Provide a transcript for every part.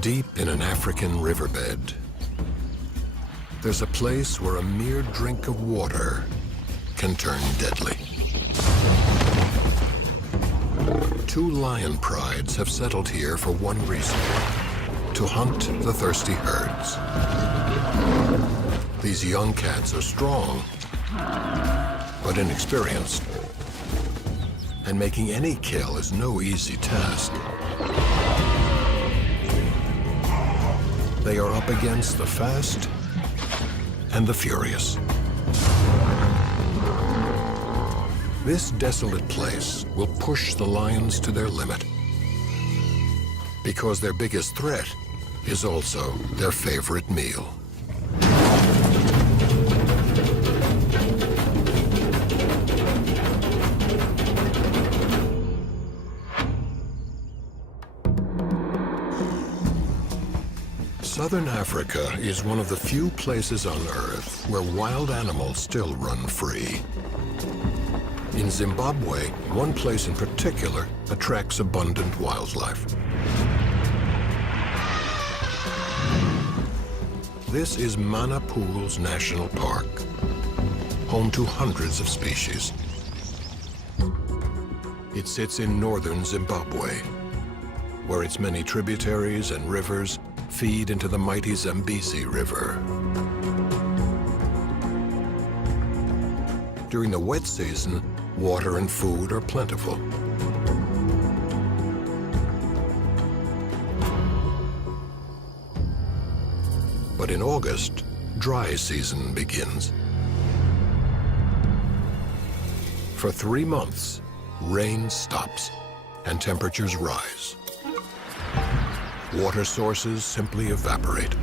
Deep in an African riverbed, there's a place where a mere drink of water can turn deadly. Two lion prides have settled here for one reason: to hunt the thirsty herds. These young cats are strong, but inexperienced, and making any kill is no easy task. They are up against the fast and the furious. This desolate place will push the lions to their limit, because their biggest threat is also their favorite meal. Southern Africa is one of the few places on Earth where wild animals still run free. In Zimbabwe, one place in particular attracts abundant wildlife. This is Manapul's National Park, home to hundreds of species. It sits in northern Zimbabwe, where its many tributaries and rivers feed into the mighty Zambezi River. During the wet season, water and food are plentiful. But in August, dry season begins. For 3 months, rain stops and temperatures rise. Water sources simply evaporate.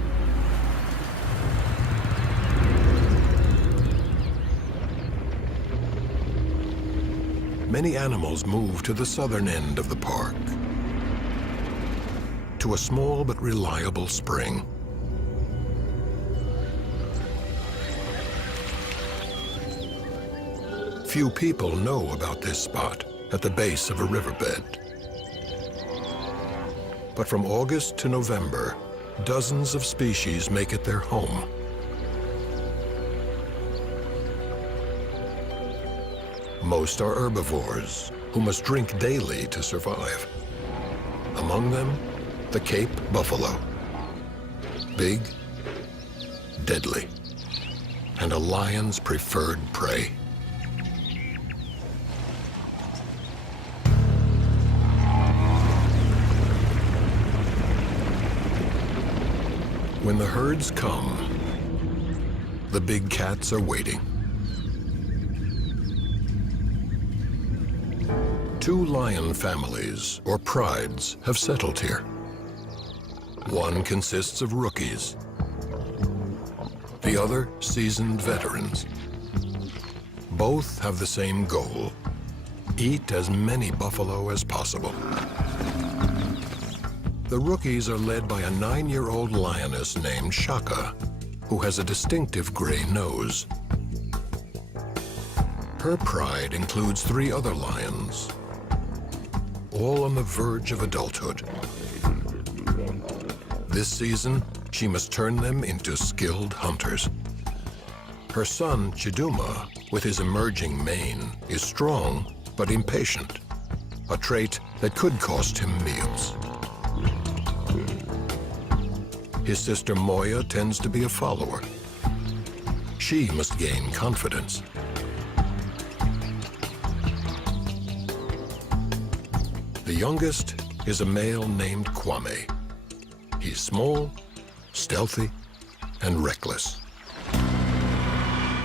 Many animals move to the southern end of the park, to a small but reliable spring. Few people know about this spot at the base of a riverbed. But from August to November, dozens of species make it their home. Most are herbivores who must drink daily to survive. Among them, the Cape buffalo. Big, deadly, and a lion's preferred prey. When the herds come, the big cats are waiting. 2 lion families, or prides, have settled here. One consists of rookies, the other seasoned veterans. Both have the same goal: eat as many buffalo as possible. The rookies are led by a 9-year-old lioness named Shaka, who has a distinctive gray nose. Her pride includes 3 other lions, all on the verge of adulthood. This season, she must turn them into skilled hunters. Her son, Chiduma, with his emerging mane, is strong but impatient, a trait that could cost him meals. His sister Moya tends to be a follower. She must gain confidence. The youngest is a male named Kwame. He's small, stealthy, and reckless.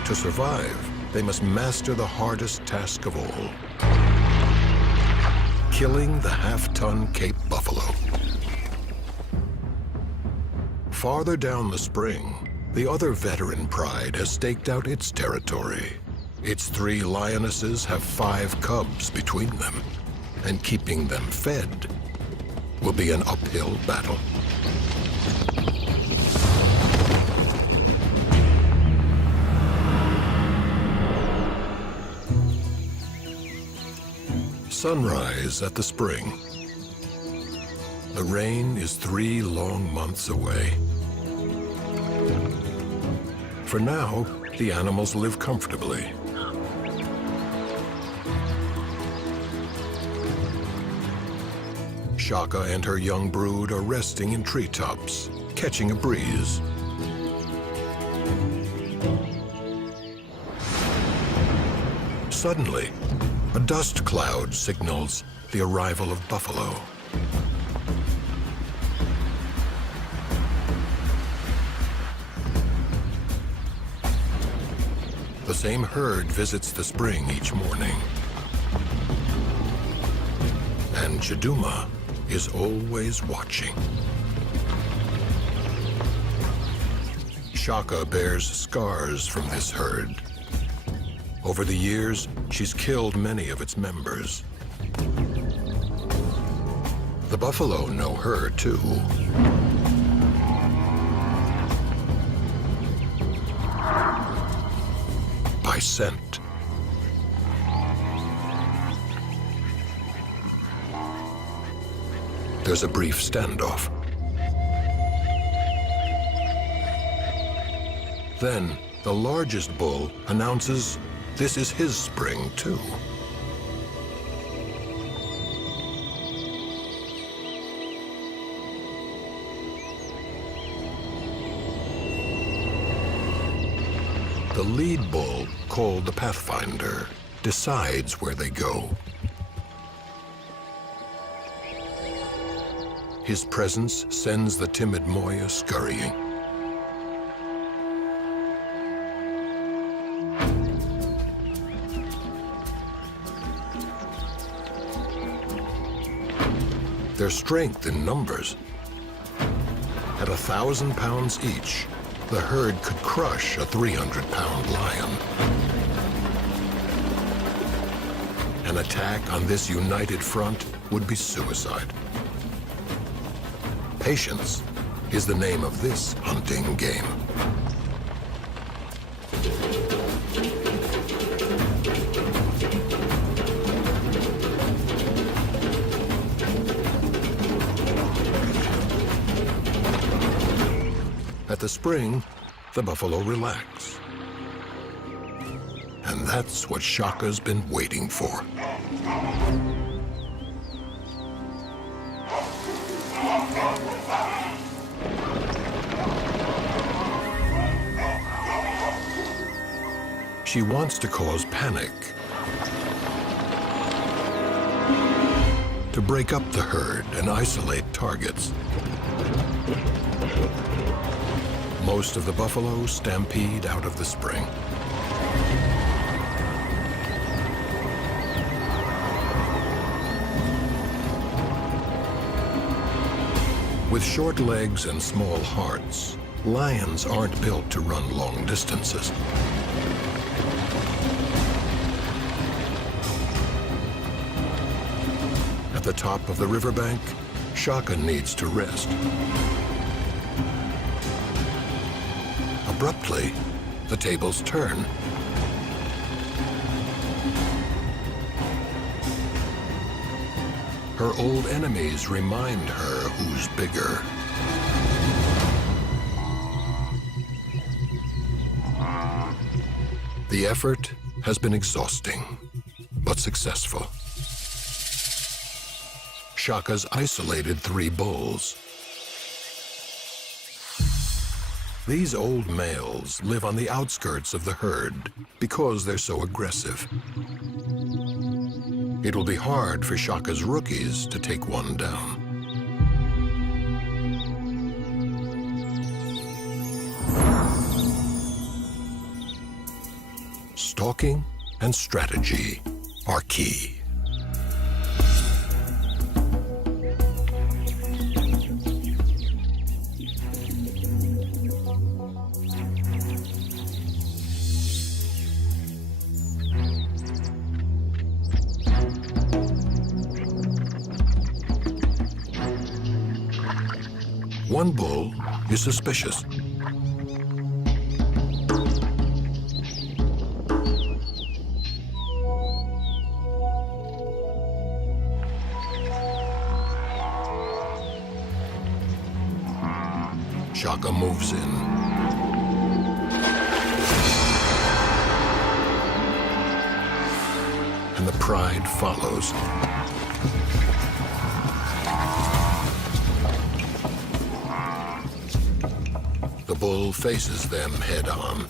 To survive, they must master the hardest task of all: killing the half-ton Cape buffalo. Farther down the spring, the other veteran pride has staked out its territory. Its 3 lionesses have 5 cubs between them, and keeping them fed will be an uphill battle. Sunrise at the spring. The rain is 3 long months away. For now, the animals live comfortably. Shaka and her young brood are resting in treetops, catching a breeze. Suddenly, a dust cloud signals the arrival of buffalo. The same herd visits the spring each morning. And Chiduma is always watching. Shaka bears scars from this herd. Over the years, she's killed many of its members. The buffalo know her, too. By scent. There's a brief standoff. Then, the largest bull announces this is his spring, too. The lead bull, called the Pathfinder, decides where they go. His presence sends the timid Moya scurrying. Their strength in numbers. At 1,000 pounds each, the herd could crush a 300-pound lion. An attack on this united front would be suicide. Patience is the name of this hunting game. At the spring, the buffalo relax. And that's what Shaka's been waiting for. She wants to cause panic, to break up the herd and isolate targets. Most of the buffalo stampede out of the spring. With short legs and small hearts, lions aren't built to run long distances. At the top of the riverbank, Shaka needs to rest. Abruptly, the tables turn. Her old enemies remind her who's bigger. The effort has been exhausting, but successful. Shaka's isolated 3 bulls. These old males live on the outskirts of the herd because they're so aggressive. It will be hard for Shaka's rookies to take one down. Stalking and strategy are key. One bull is suspicious. Shaka moves in. And the pride follows. The bull faces them head-on.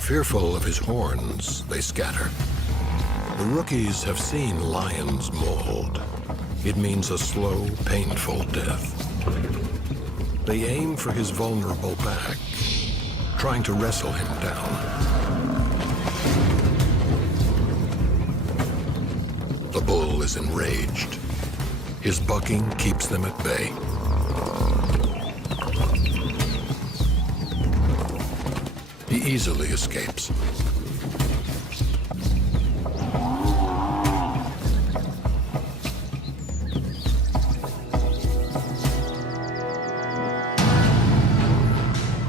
Fearful of his horns, they scatter. The rookies have seen lions mauled. It means a slow, painful death. They aim for his vulnerable back, trying to wrestle him down. The bull is enraged. His bucking keeps them at bay. He easily escapes.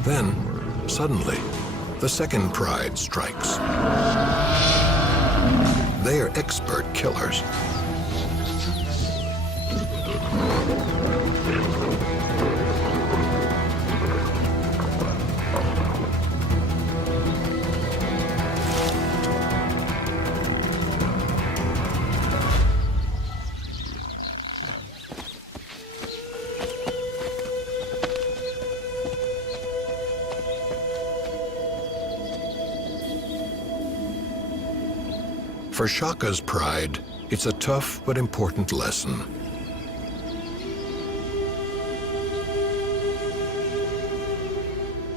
Then, suddenly, the second pride strikes. They are expert killers. For Shaka's pride, it's a tough but important lesson.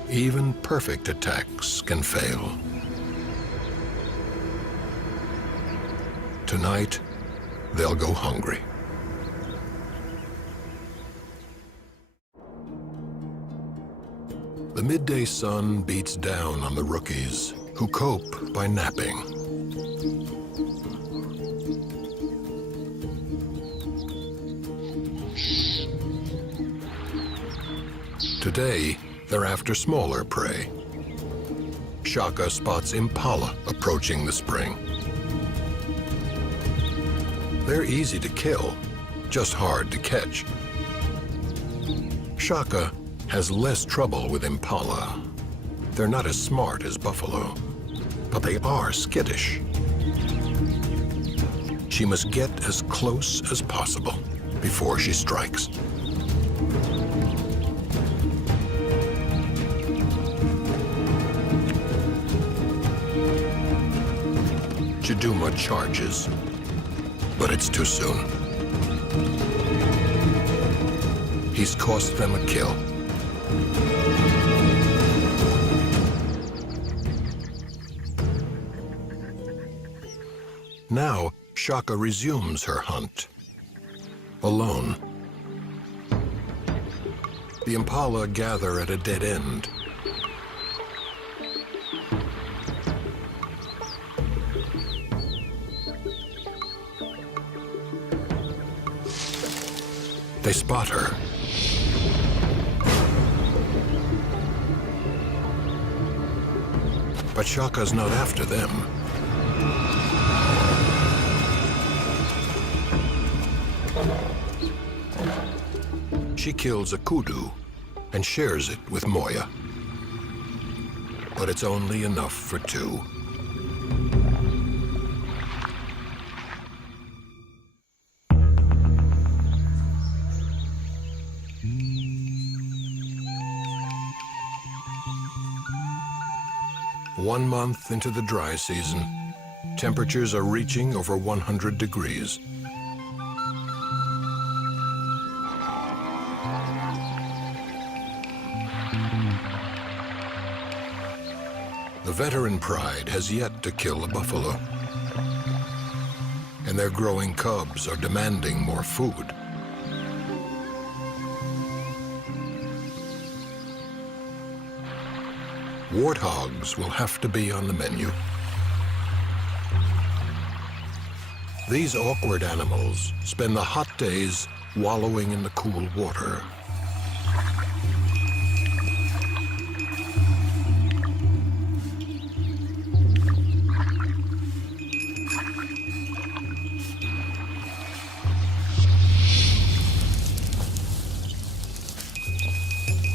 Even perfect attacks can fail. Tonight, they'll go hungry. The midday sun beats down on the rookies, who cope by napping. Today, they're after smaller prey. Shaka spots impala approaching the spring. They're easy to kill, just hard to catch. Shaka has less trouble with impala. They're not as smart as buffalo, but they are skittish. She must get as close as possible before she strikes. Chiduma charges, but it's too soon. He's cost them a kill. Now, Shaka resumes her hunt, alone. The impala gather at a dead end. They spot her. But Shaka's not after them. She kills a kudu and shares it with Moya. But it's only enough for two. One month into the dry season, temperatures are reaching over 100 degrees. The veteran pride has yet to kill a buffalo, and their growing cubs are demanding more food. Warthogs will have to be on the menu. These awkward animals spend the hot days wallowing in the cool water.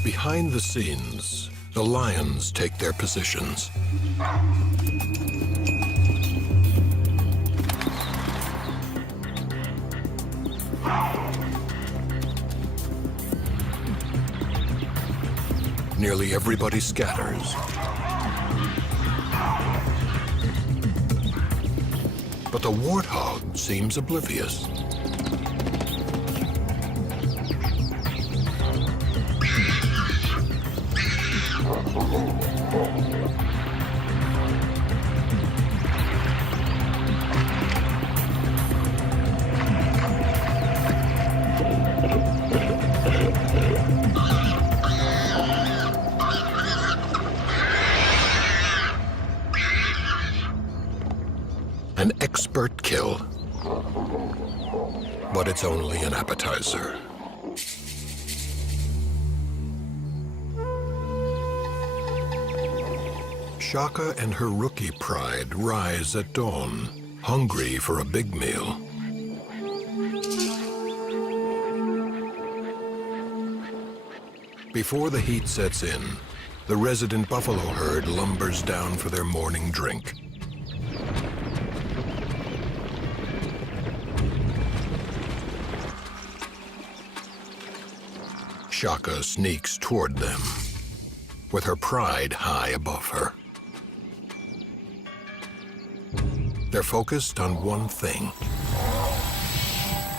Behind the scenes, the lions take their positions. Nearly everybody scatters. But the warthog seems oblivious. An expert kill, but it's only an appetizer. Shaka and her rookie pride rise at dawn, hungry for a big meal. Before the heat sets in, the resident buffalo herd lumbers down for their morning drink. Shaka sneaks toward them, with her pride high above her. They're focused on one thing: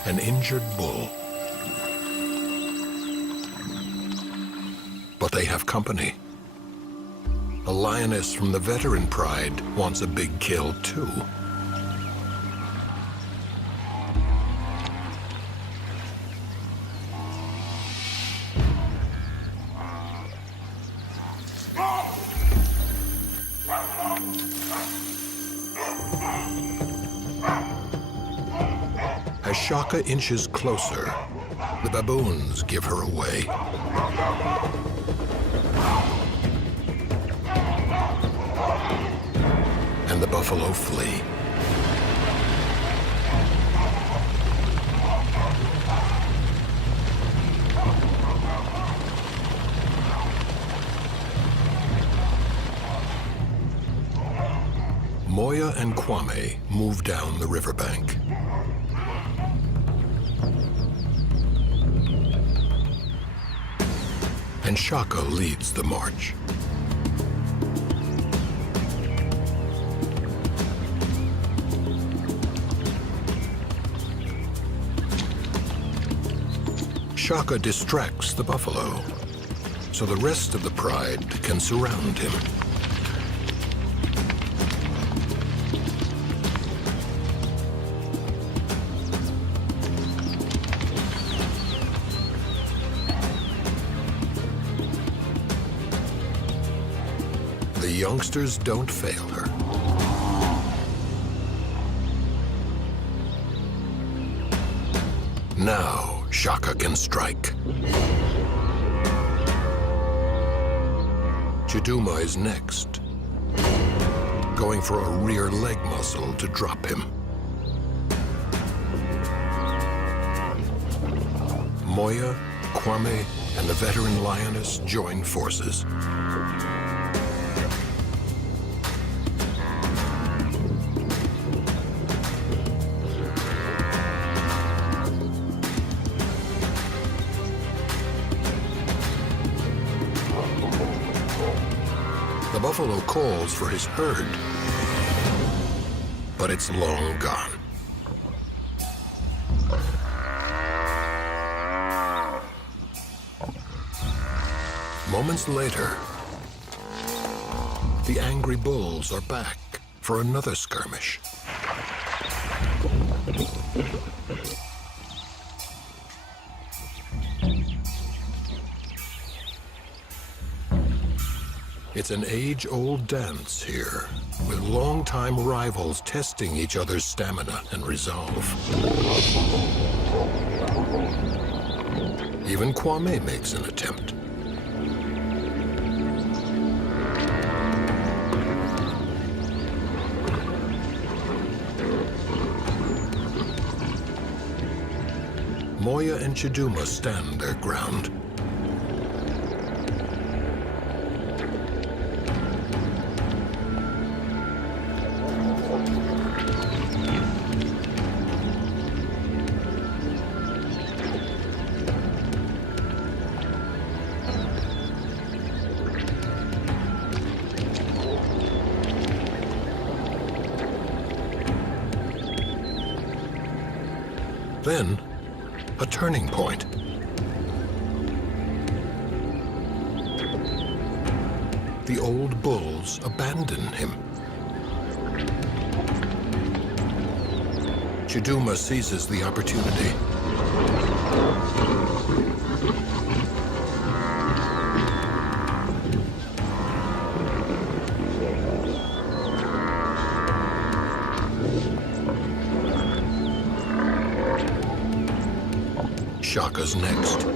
an injured bull. But they have company. A lioness from the veteran pride wants a big kill too. As Shaka inches closer, the baboons give her away. And the buffalo flee. Moya and Kwame move down the riverbank. And Shaka leads the march. Shaka distracts the buffalo, so the rest of the pride can surround him. The youngsters don't fail her. Now, Shaka can strike. Chiduma is next, going for a rear leg muscle to drop him. Moya, Kwame, and the veteran lioness join forces. The buffalo calls for his herd, but it's long gone. Moments later, the angry bulls are back for another skirmish. It's an age-old dance here, with longtime rivals testing each other's stamina and resolve. Even Kwame makes an attempt. Moya and Chiduma stand their ground. Then, a turning point. The old bulls abandon him. Chiduma seizes the opportunity. Shaka's next.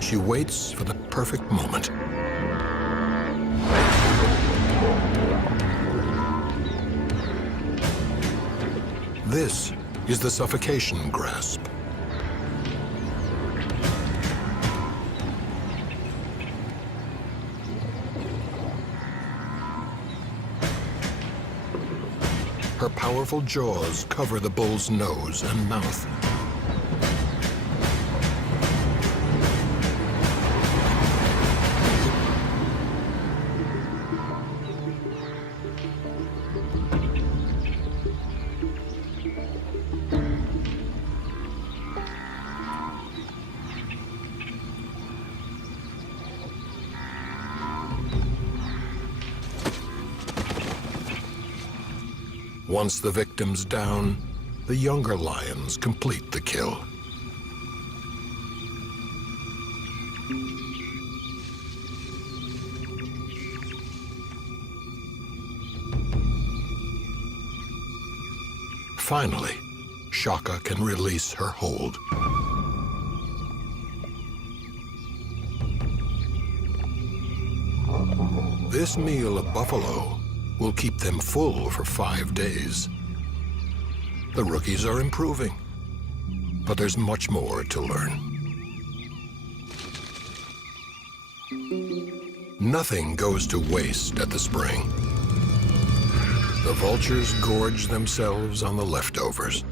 She waits for the perfect moment. This is the suffocation grasp. Her powerful jaws cover the bull's nose and mouth. Once the victim's down, the younger lions complete the kill. Finally, Shaka can release her hold. This meal of buffalo will keep them full for 5 days. The rookies are improving, but there's much more to learn. Nothing goes to waste at the spring. The vultures gorge themselves on the leftovers.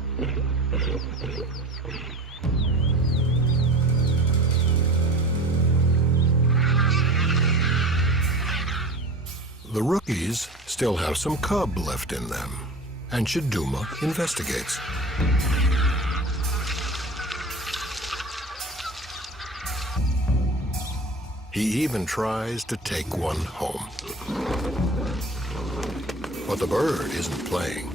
The rookies still have some cub left in them, and Chiduma investigates. He even tries to take one home. But the bird isn't playing.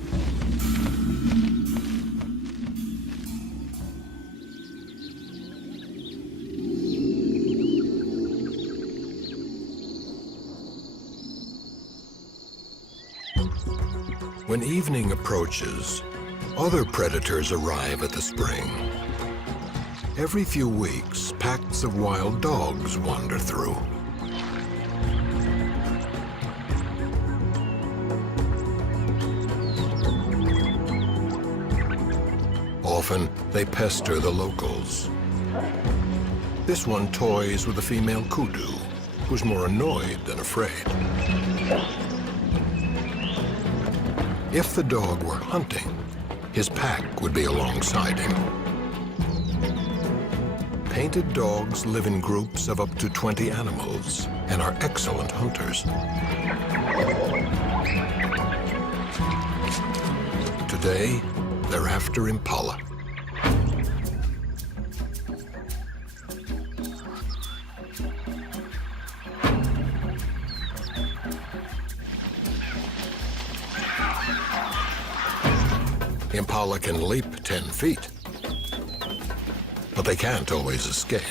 When evening approaches, other predators arrive at the spring. Every few weeks, packs of wild dogs wander through. Often, they pester the locals. This one toys with a female kudu, who's more annoyed than afraid. If the dog were hunting, his pack would be alongside him. Painted dogs live in groups of up to 20 animals and are excellent hunters. Today, they're after impala. Impala can leap 10 feet, but they can't always escape.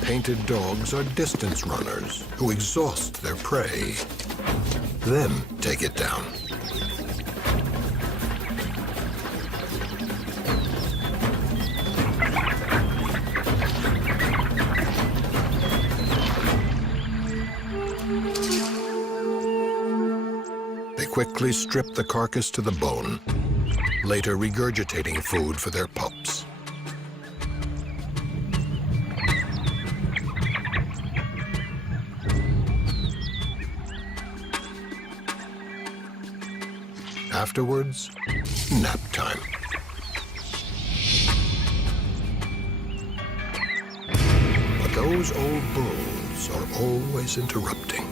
Painted dogs are distance runners who exhaust their prey, then take it down. Quickly strip the carcass to the bone, later regurgitating food for their pups. Afterwards, nap time. those old bulls are always interrupting.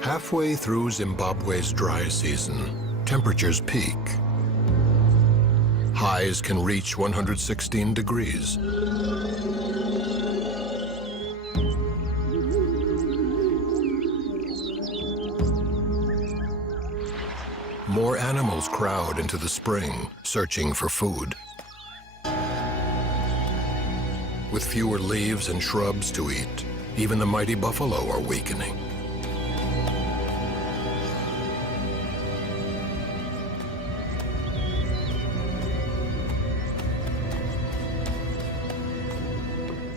Halfway through Zimbabwe's dry season, temperatures peak. Highs can reach 116 degrees. More animals crowd into the spring, searching for food. With fewer leaves and shrubs to eat, even the mighty buffalo are weakening.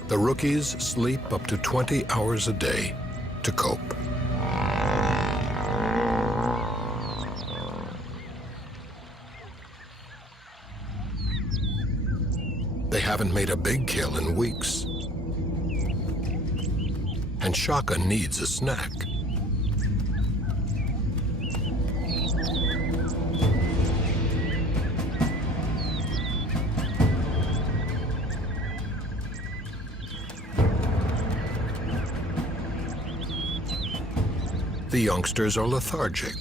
The rookies sleep up to 20 hours a day to cope. They haven't made a big kill in weeks. And Shaka needs a snack. The youngsters are lethargic.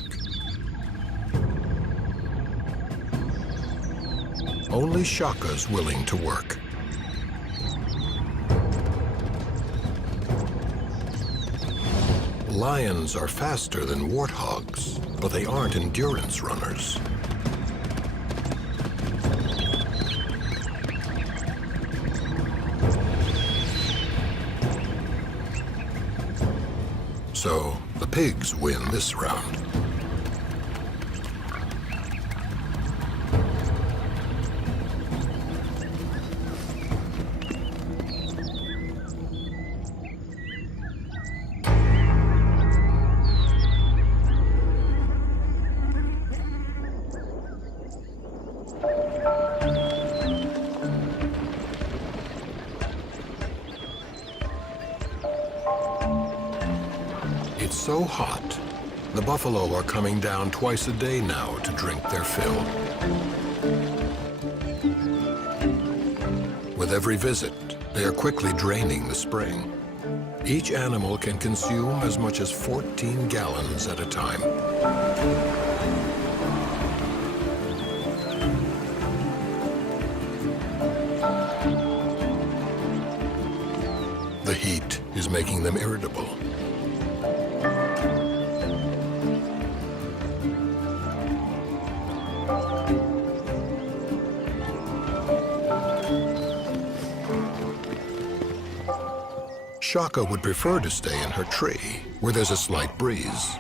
Only Shaka's willing to work. Lions are faster than warthogs, but they aren't endurance runners. So, the pigs win this round. It's so hot, the buffalo are coming down twice a day now to drink their fill. With every visit, they are quickly draining the spring. Each animal can consume as much as 14 gallons at a time. The heat is making them irritable. Shaka would prefer to stay in her tree, where there's a slight breeze.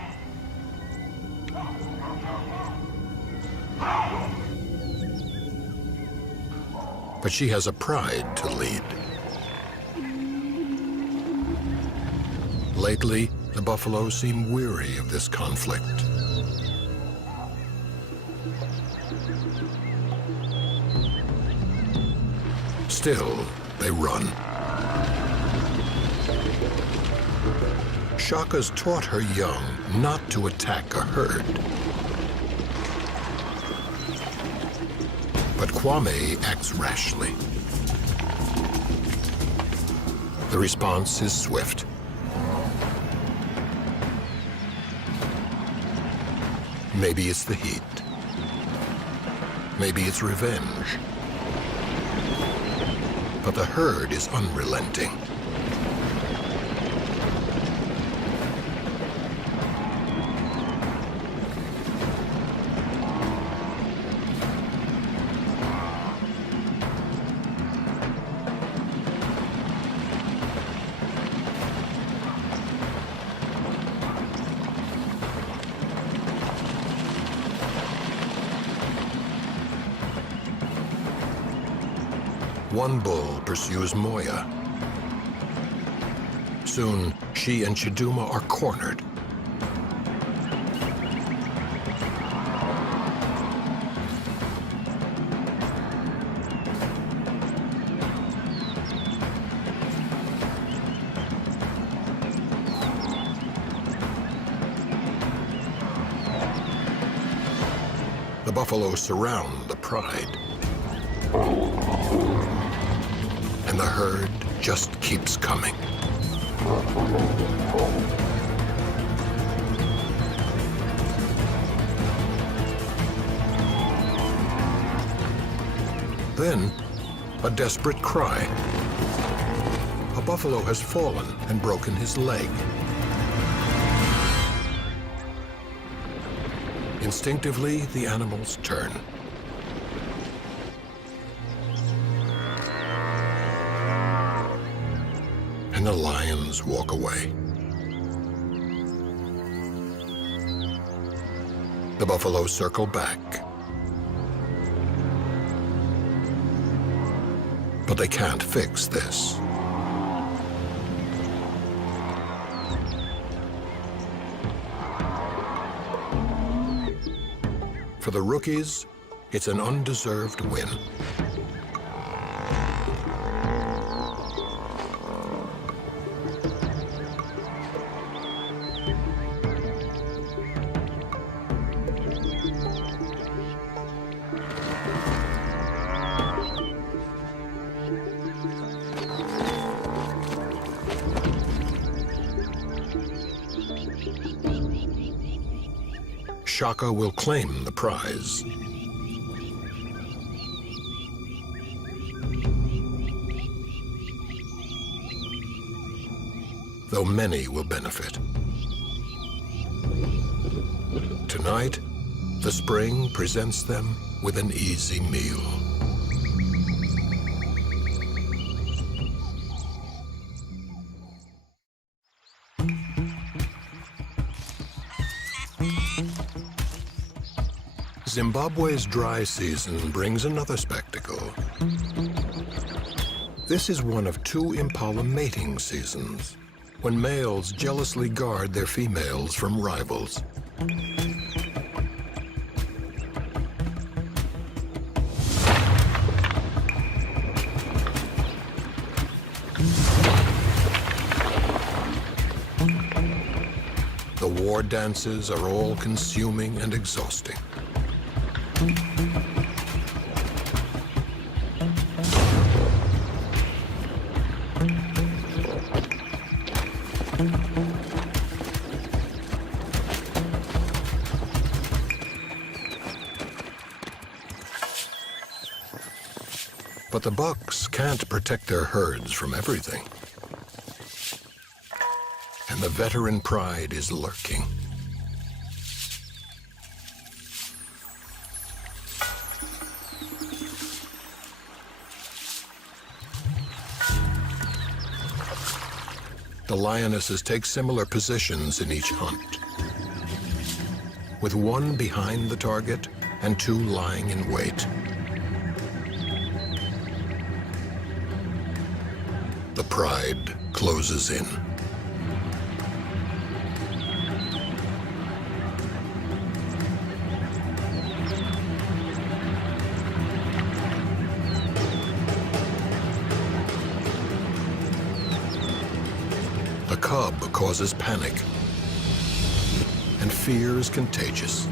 But she has a pride to lead. Lately, the buffalo seem weary of this conflict. Still, they run. Shaka's taught her young not to attack a herd. But Kwame acts rashly. The response is swift. Maybe it's the heat. Maybe it's revenge. But the herd is unrelenting. One bull pursues Moya. Soon, she and Chiduma are cornered. buffalo surround the pride. And the herd just keeps coming. Then, a desperate cry. A buffalo has fallen and broken his leg. Instinctively, the animals turn. And the lions walk away. The buffalo circle back. But they can't fix this. For the rookies, it's an undeserved win. Shaka will claim the prize. Though many will benefit. Tonight, the spring presents them with an easy meal. Zimbabwe's dry season brings another spectacle. This is one of two impala mating seasons, when males jealously guard their females from rivals. The war dances are all-consuming and exhausting. But the bucks can't protect their herds from everything. And the veteran pride is lurking. The lionesses take similar positions in each hunt, with one behind the target and two lying in wait. The pride closes in. The cub causes panic, and fear is contagious.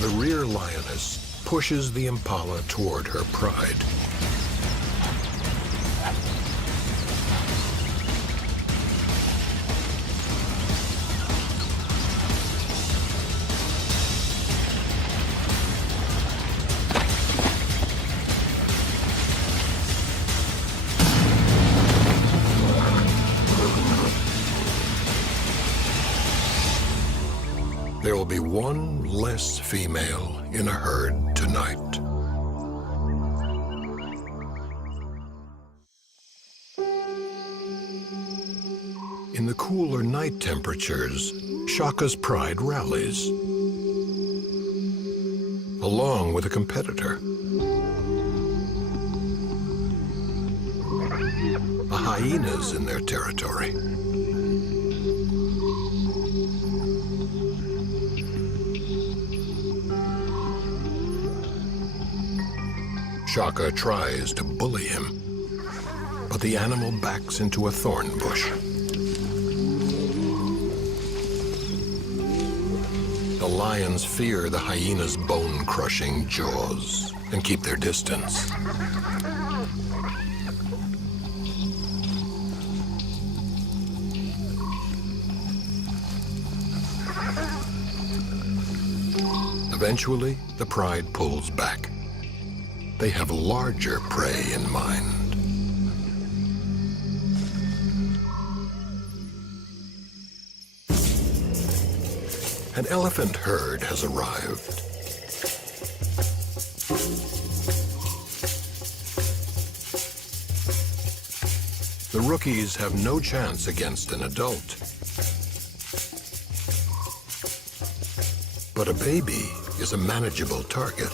The rear lioness pushes the impala toward her pride. There will be one less female in a herd tonight. In the cooler night temperatures, Shaka's pride rallies, along with a competitor. A hyena's in their territory. Shaka tries to bully him, but the animal backs into a thorn bush. The lions fear the hyena's bone-crushing jaws and keep their distance. Eventually, the pride pulls back. They have larger prey in mind. An elephant herd has arrived. The rookies have no chance against an adult. But a baby is a manageable target.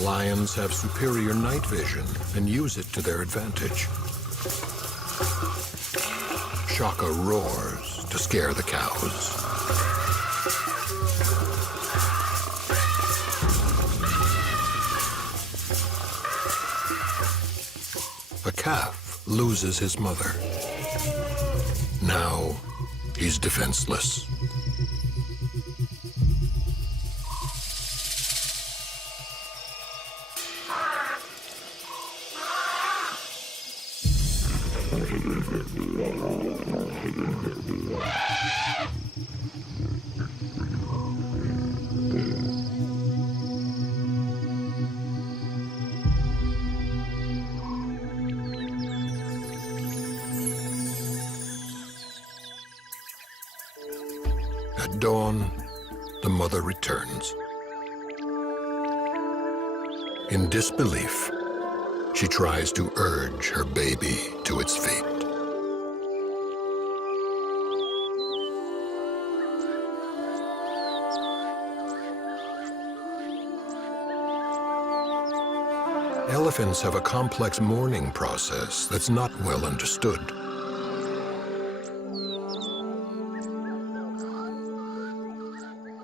Lions have superior night vision and use it to their advantage. Shaka roars to scare the cows. A calf loses his mother. Now he's defenseless. At dawn, the mother returns. In disbelief, she tries to urge her baby to its feet. Elephants have a complex mourning process that's not well understood.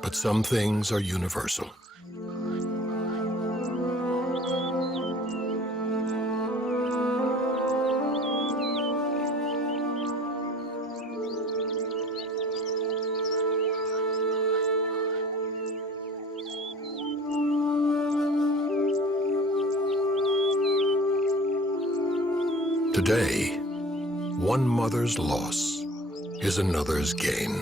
But some things are universal. Today, one mother's loss is another's gain.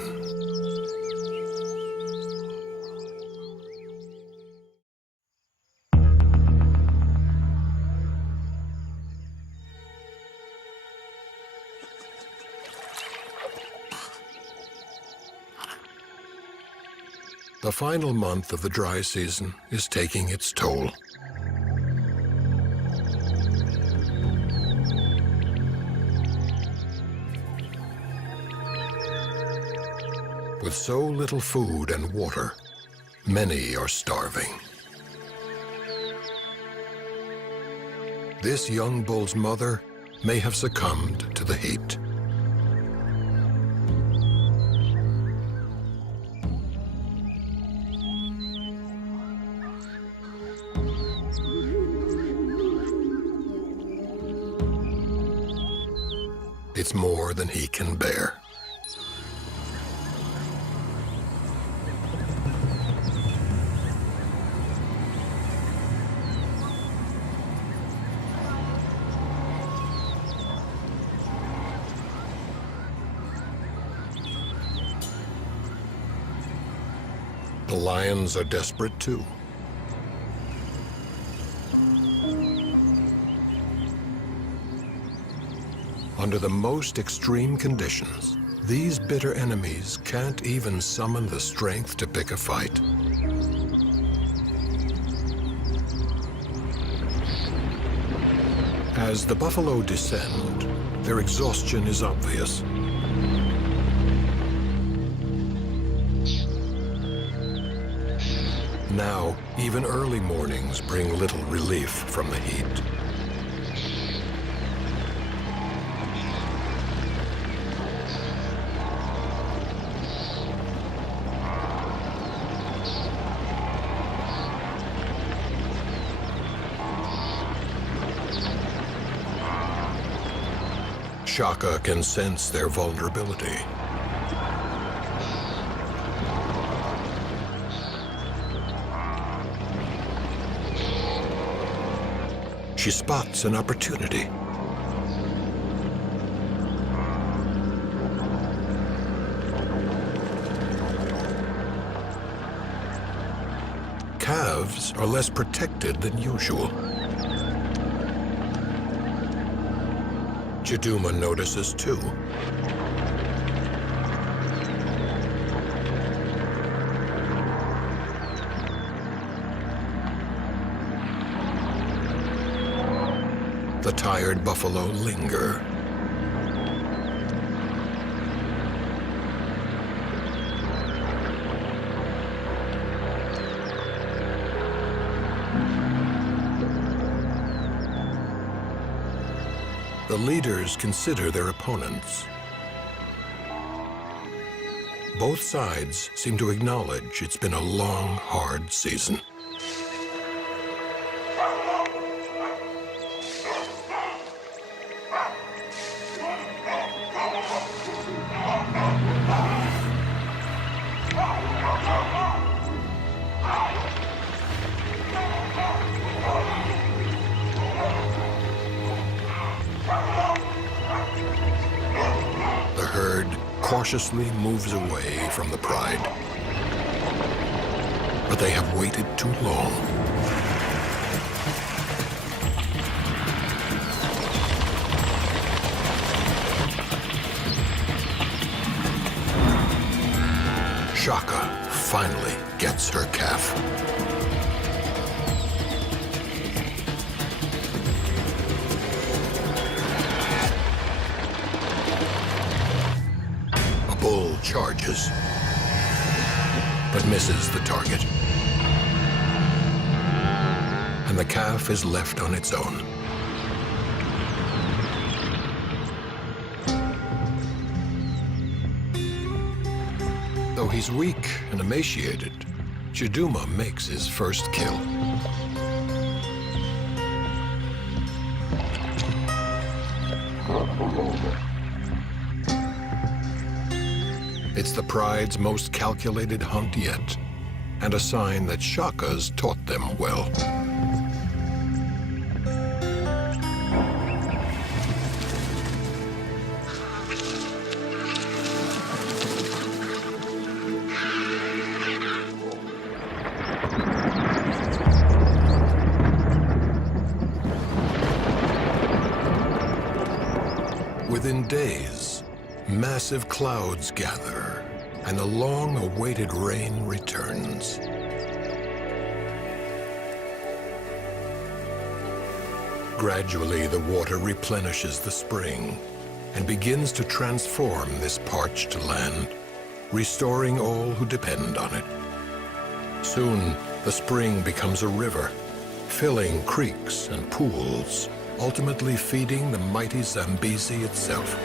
The final month of the dry season is taking its toll. With so little food and water, many are starving. This young bull's mother may have succumbed to the heat. It's more than he can bear. The lions are desperate too. Under the most extreme conditions, these bitter enemies can't even summon the strength to pick a fight. As the buffalo descend, their exhaustion is obvious. Now, even early mornings bring little relief from the heat. Shaka can sense their vulnerability. She spots an opportunity. Calves are less protected than usual. Chiduma notices too. The tired buffalo linger. The leaders consider their opponents. Both sides seem to acknowledge it's been a long, hard season. Cautiously moves away from the pride. But they have waited too long. Shaka finally gets her calf. Bull charges, but misses the target. And the calf is left on its own. Though he's weak and emaciated, Chiduma makes his first kill. It's the pride's most calculated hunt yet, and a sign that Shaka's taught them well. Within days, massive clouds gather, and the long-awaited rain returns. Gradually, the water replenishes the spring and begins to transform this parched land, restoring all who depend on it. Soon, the spring becomes a river, filling creeks and pools, ultimately feeding the mighty Zambezi itself.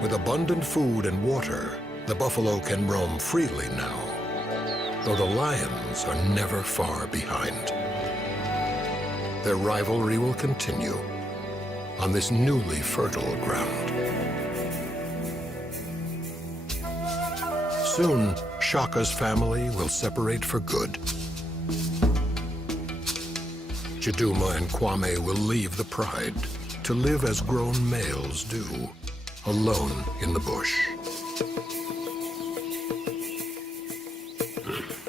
With abundant food and water, the buffalo can roam freely now, though the lions are never far behind. Their rivalry will continue on this newly fertile ground. Soon, Shaka's family will separate for good. Chiduma and Kwame will leave the pride to live as grown males do, alone in the bush.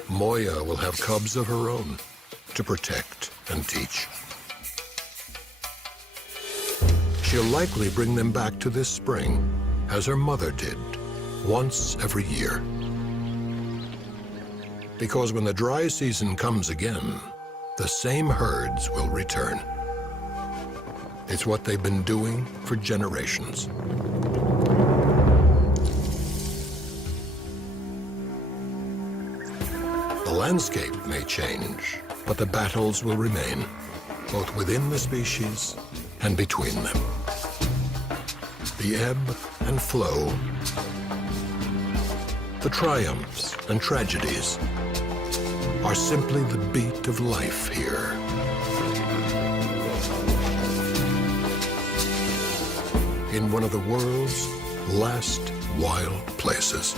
Moya will have cubs of her own to protect and teach. She'll likely bring them back to this spring, as her mother did, once every year. Because when the dry season comes again, the same herds will return. It's what they've been doing for generations. The landscape may change, but the battles will remain, both within the species and between them. The ebb and flow, the triumphs and tragedies, are simply the beat of life here. in one of the world's last wild places.